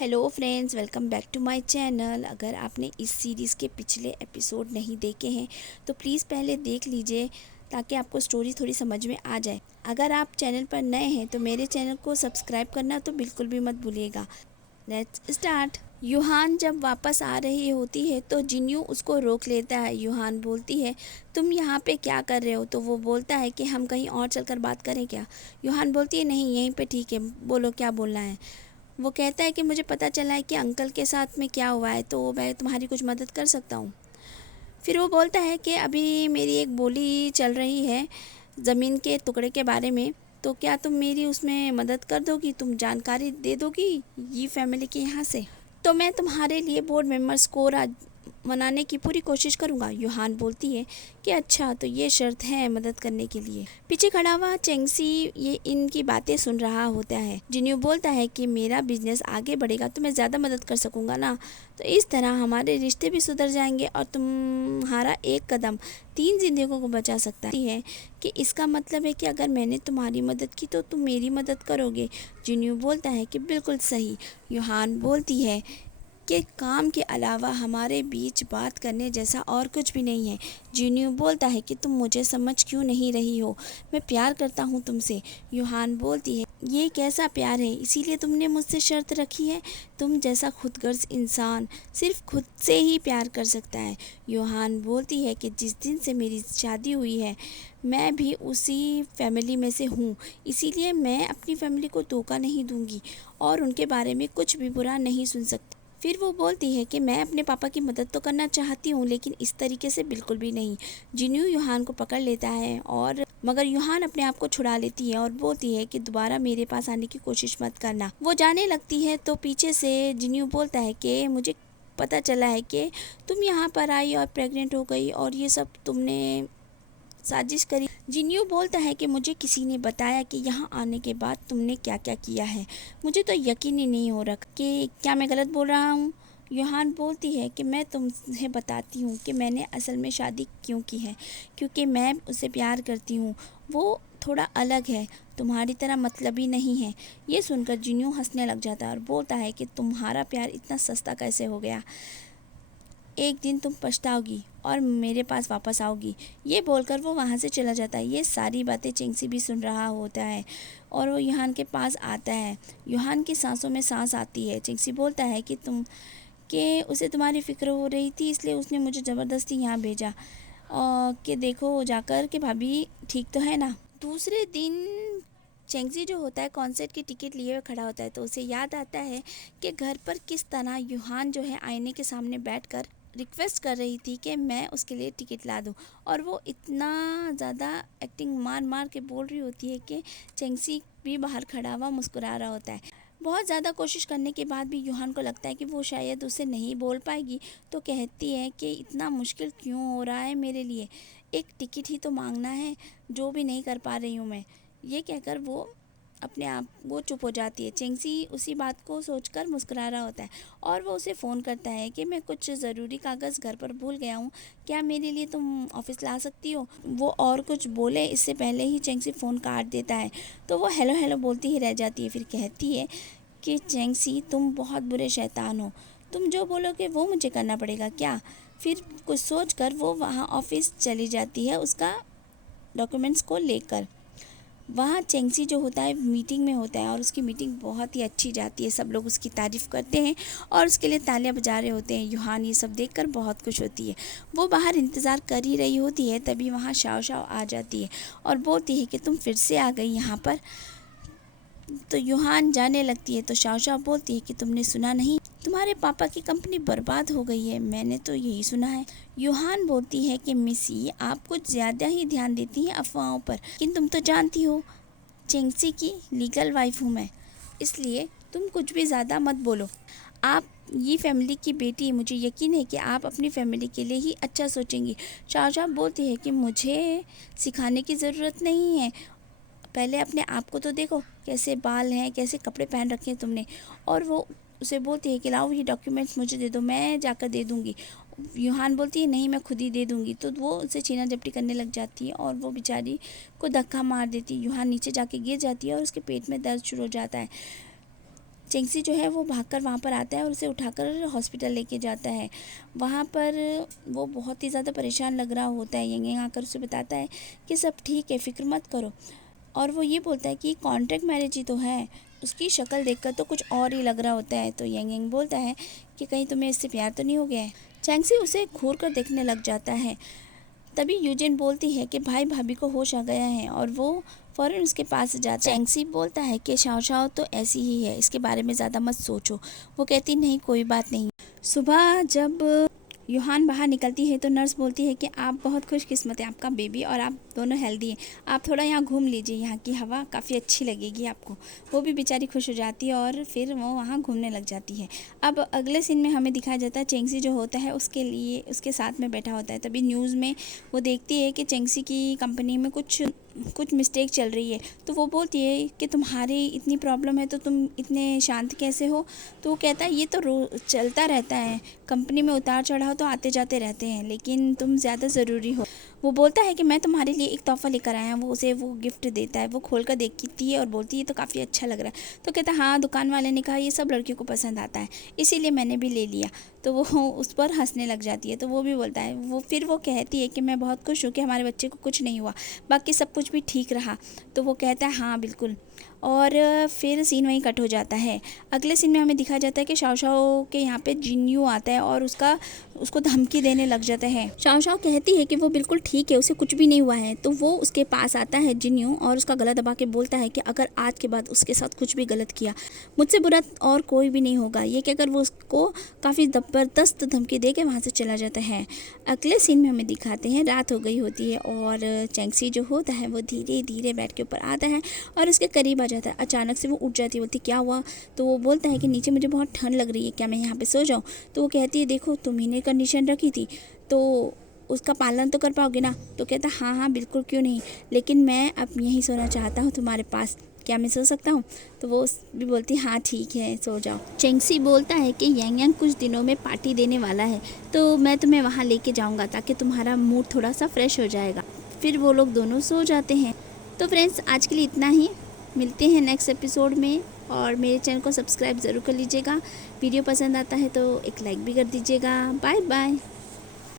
Hello friends, welcome back to my channel. अगर आपने इस सीरीज़ के पिछले एपिसोड नहीं देखे हैं तो प्लीज़ पहले देख लीजिए ताकि आपको स्टोरी थोड़ी समझ में आ जाए। अगर आप चैनल पर नए हैं तो मेरे चैनल को सब्सक्राइब करना तो बिल्कुल भी मत भूलिएगा। Let's start. यूहान जब वापस आ रही होती है तो जिन्यू उसको रोक लेता है। यूहान बोलती है, तुम यहाँ पे क्या कर रहे हो? तो वो बोलता है कि हम कहीं और चलकर बात करें क्या? यूहान बोलती है, नहीं यहीं पे ठीक है, बोलो क्या बोलना है। वो कहता है कि मुझे पता चला है कि अंकल के साथ में क्या हुआ है, तो मैं तुम्हारी कुछ मदद कर सकता हूँ। फिर वो बोलता है कि अभी मेरी एक बोली चल रही है ज़मीन के टुकड़े के बारे में, तो क्या तुम मेरी उसमें मदद कर दोगी? तुम जानकारी दे दोगी ये फैमिली के यहाँ से, तो मैं तुम्हारे लिए बोर्ड मेंबर्स को मनाने की पूरी कोशिश करूँगा। यूहान बोलती है कि अच्छा, तो ये शर्त है मदद करने के लिए। पीछे खड़ा हुआ चेंगसी ये इनकी बातें सुन रहा होता है। जिन्यू बोलता है कि मेरा बिजनेस आगे बढ़ेगा तो मैं ज़्यादा मदद कर सकूँगा ना, तो इस तरह हमारे रिश्ते भी सुधर जाएंगे और तुम्हारा एक कदम 3 जिंदगियों को बचा सकता है। कि इसका मतलब है कि अगर मैंने तुम्हारी मदद की तो तुम मेरी मदद करोगे। जिन्यू बोलता है कि बिल्कुल सही। यूहान बोलती है कि काम के अलावा हमारे बीच बात करने जैसा और कुछ भी नहीं है। जिन्यू बोलता है कि तुम मुझे समझ क्यों नहीं रही हो, मैं प्यार करता हूँ तुमसे। यूहान बोलती है, ये कैसा प्यार है, इसीलिए तुमने मुझसे शर्त रखी है? तुम जैसा खुदगर्ज इंसान सिर्फ खुद से ही प्यार कर सकता है। यूहान बोलती है कि जिस दिन से मेरी शादी हुई है मैं भी उसी फैमिली में से हूँ, इसीलिए मैं अपनी फैमिली को धोखा नहीं दूंगी और उनके बारे में कुछ भी बुरा नहीं सुन सकती। फिर वो बोलती है कि मैं अपने पापा की मदद तो करना चाहती हूँ लेकिन इस तरीके से बिल्कुल भी नहीं। जिन्यू यूहान को पकड़ लेता है और मगर यूहान अपने आप को छुड़ा लेती है और बोलती है कि दोबारा मेरे पास आने की कोशिश मत करना। वो जाने लगती है तो पीछे से जिन्यू बोलता है कि मुझे पता चला है कि तुम यहाँ पर आई और प्रेग्नेंट हो गई और ये सब तुमने साजिश करी। जिन्यू बोलता है कि मुझे किसी ने बताया कि यहाँ आने के बाद तुमने क्या क्या किया है, मुझे तो यकीन ही नहीं हो रहा कि क्या मैं गलत बोल रहा हूँ। यूहान बोलती है कि मैं तुम्हें बताती हूँ कि मैंने असल में शादी क्यों की है, क्योंकि मैं उसे प्यार करती हूँ। वो थोड़ा अलग है, तुम्हारी तरह मतलबी नहीं है। ये सुनकर जिन्यू हंसने लग जाता है और बोलता है कि तुम्हारा प्यार इतना सस्ता कैसे हो गया, एक दिन तुम पछताओगी और मेरे पास वापस आओगी। ये बोलकर वो वहाँ से चला जाता है। ये सारी बातें चिंगसी भी सुन रहा होता है और वो यूहान के पास आता है। यूहान की सांसों में सांस आती है। चिंगसी बोलता है कि उसे तुम्हारी फ़िक्र हो रही थी इसलिए उसने मुझे ज़बरदस्ती यहाँ भेजा और कि देखो जाकर कि भाभी ठीक तो है ना। दूसरे दिन चेंगजी जो होता है कॉन्सर्ट की टिकट लिए हुए खड़ा होता है, तो उसे याद आता है कि घर पर किस तरह यूहान जो है आईने के सामने बैठकर रिक्वेस्ट कर रही थी कि मैं उसके लिए टिकट ला दूं, और वो इतना ज़्यादा एक्टिंग मार मार के बोल रही होती है कि चेंगसी भी बाहर खड़ा हुआ मुस्कुरा रहा होता है। बहुत ज़्यादा कोशिश करने के बाद भी यूहान को लगता है कि वो शायद उसे नहीं बोल पाएगी, तो कहती है कि इतना मुश्किल क्यों हो रहा है मेरे लिए, एक टिकट ही तो मांगना है, जो भी नहीं कर पा रही हूँ मैं। ये कहकर वो अपने आप वो चुप हो जाती है। चेंगसी उसी बात को सोचकर मुस्कुरा रहा होता है और वो उसे फ़ोन करता है कि मैं कुछ ज़रूरी कागज़ घर पर भूल गया हूँ, क्या मेरे लिए तुम ऑफिस ला सकती हो? वो और कुछ बोले इससे पहले ही चेंगसी फ़ोन काट देता है, तो वो हेलो हेलो बोलती ही रह जाती है। फिर कहती है कि चेंगसी तुम बहुत बुरे शैतान हो, तुम जो बोलोगे वो मुझे करना पड़ेगा क्या? फिर कुछ सोच कर वो वहाँ ऑफिस चली जाती है उसका डॉक्यूमेंट्स को लेकर। वहाँ चेंगसी जो होता है मीटिंग में होता है और उसकी मीटिंग बहुत ही अच्छी जाती है, सब लोग उसकी तारीफ़ करते हैं और उसके लिए तालियां बजा रहे होते हैं। यूहान ये सब देखकर बहुत खुश होती है। वो बाहर इंतज़ार कर ही रही होती है, तभी वहाँ शाओ शाओ आ जाती है और बोलती है कि तुम फिर से आ गई यहाँ पर। तो यूहान जाने लगती है तो शाओ शाओ बोलती है कि तुमने सुना नहीं, तुम्हारे पापा की कंपनी बर्बाद हो गई है, मैंने तो यही सुना है। यूहान बोलती है कि मिसी आप कुछ ज़्यादा ही ध्यान देती हैं अफवाहों पर, लेकिन तुम तो जानती हो चेंगसी की लीगल वाइफ हूँ मैं, इसलिए तुम कुछ भी ज़्यादा मत बोलो। आप ये फैमिली की बेटी, मुझे यकीन है कि आप अपनी फैमिली के लिए ही अच्छा सोचेंगी। शाहजहाँ बोलती है कि मुझे सिखाने की ज़रूरत नहीं है, पहले अपने आप को तो देखो, कैसे बाल हैं, कैसे कपड़े पहन रखे हैं तुमने। और वो उसे बोलती है कि लाओ ये डॉक्यूमेंट्स मुझे दे दो, मैं जाकर दे दूँगी। यूहान बोलती है नहीं मैं खुद ही दे दूँगी, तो वो उसे छीना झपटी करने लग जाती है और वो बेचारी को धक्का मार देती है। यूहान नीचे जाके गिर जाती है और उसके पेट में दर्द शुरू हो जाता है। चेंगसी जो है वो भागकर वहाँ पर आता है और उसे उठाकर हॉस्पिटल लेके जाता है। वहाँ पर वो बहुत ही ज़्यादा परेशान लग रहा होता है। यंग यंग आकर उसे बताता है कि सब ठीक है, फ़िक्र मत करो। और वो ये बोलता है कि कॉन्ट्रैक्ट मैरिज ही तो है। उसकी शक्ल देखकर तो कुछ और ही लग रहा होता है। तो यंग यंग बोलता है कि कहीं तुम्हें इससे प्यार तो नहीं हो गया है। चैंगसी उसे घूर कर देखने लग जाता है। तभी यूजिन बोलती है कि भाई भाभी को होश आ गया है और वो फ़ौरन उसके पास जाता है। चैंगसी बोलता है कि शाओ शाओ तो ऐसी ही है, इसके बारे में ज़्यादा मत सोचो। वो कहती नहीं, कोई बात नहीं। सुबह जब यूहान बाहर निकलती है तो नर्स बोलती है कि आप बहुत खुशकिस्मत हैं, आपका बेबी और आप दोनों हेल्दी हैं। आप थोड़ा यहाँ घूम लीजिए, यहाँ की हवा काफ़ी अच्छी लगेगी आपको। वो भी बेचारी खुश हो जाती है और फिर वो वहाँ घूमने लग जाती है। अब अगले सीन में हमें दिखाया जाता है चेंगसी जो होता है उसके लिए उसके साथ में बैठा होता है। तभी न्यूज़ में वो देखती है कि चेंगसी की कंपनी में कुछ मिस्टेक चल रही है। तो वो बोलती है कि तुम्हारी इतनी प्रॉब्लम है तो तुम इतने शांत कैसे हो। तो वो कहता है ये तो चलता रहता है, कंपनी में उतार चढ़ाव तो आते जाते रहते हैं, लेकिन तुम ज़्यादा ज़रूरी हो। वो बोलता है कि मैं तुम्हारे लिए एक तोहफ़ा लेकर आया हूँ। वो उसे वो गिफ्ट देता है। वो खोल कर देखती है और बोलती है ये तो काफ़ी अच्छा लग रहा है। तो कहता है हाँ, दुकान वाले ने कहा ये सब लड़कियों को पसंद आता है, इसीलिए मैंने भी ले लिया। तो वो उस पर हंसने लग जाती है। तो वो भी बोलता है, वो कहती है कि मैं बहुत खुश हूँ कि हमारे बच्चे को कुछ नहीं हुआ, बाकी सब कुछ भी ठीक रहा। तो वो कहता है हाँ बिल्कुल। और फिर सीन वहीं कट हो जाता है। अगले सीन में हमें दिखाया जाता है कि शाओ शाओ के यहाँ पे जिन्यू आता है और उसको धमकी देने लग जाता है। शाओ शाओ कहती है कि वो बिल्कुल ठीक है, उसे कुछ भी नहीं हुआ है। तो वो उसके पास आता है जिन्यू और उसका गला दबा के बोलता है कि अगर आज के बाद उसके साथ कुछ भी गलत किया, मुझसे बुरा और कोई भी नहीं होगा। ये कहकर वो उसको काफ़ी ज़बरदस्त धमकी दे के वहाँ से चला जाता है। अगले सीन में हमें दिखाते हैं रात हो गई होती है और चेंगसी जो होता है वो धीरे धीरे बेड के ऊपर आता है और उसके करीब आ जाता है। अचानक से वो उठ जाती है, बोलती क्या हुआ। तो वो बोलता है कि नीचे मुझे बहुत ठंड लग रही है, क्या मैं यहाँ पे सो जाऊँ। तो वो कहती है देखो तुम्ही ने कंडीशन रखी थी तो उसका पालन तो कर पाओगे ना। तो कहता हाँ हाँ बिल्कुल, क्यों नहीं, लेकिन मैं अब यहीं सोना चाहता हूँ तुम्हारे पास, क्या मैं सो सकता हूँ। तो वो भी बोलती हाँ ठीक है सो जाओ। चेंगसी बोलता है कि यांग यांग कुछ दिनों में पार्टी देने वाला है, तो मैं तुम्हें वहाँ लेके जाऊँगा ताकि तुम्हारा मूड थोड़ा सा फ्रेश हो जाएगा। फिर वो लोग दोनों सो जाते हैं। तो फ्रेंड्स आज के लिए इतना ही, मिलते हैं नेक्स्ट एपिसोड में और मेरे चैनल को सब्सक्राइब ज़रूर कर लीजिएगा। वीडियो पसंद आता है तो एक लाइक भी कर दीजिएगा। Bye bye.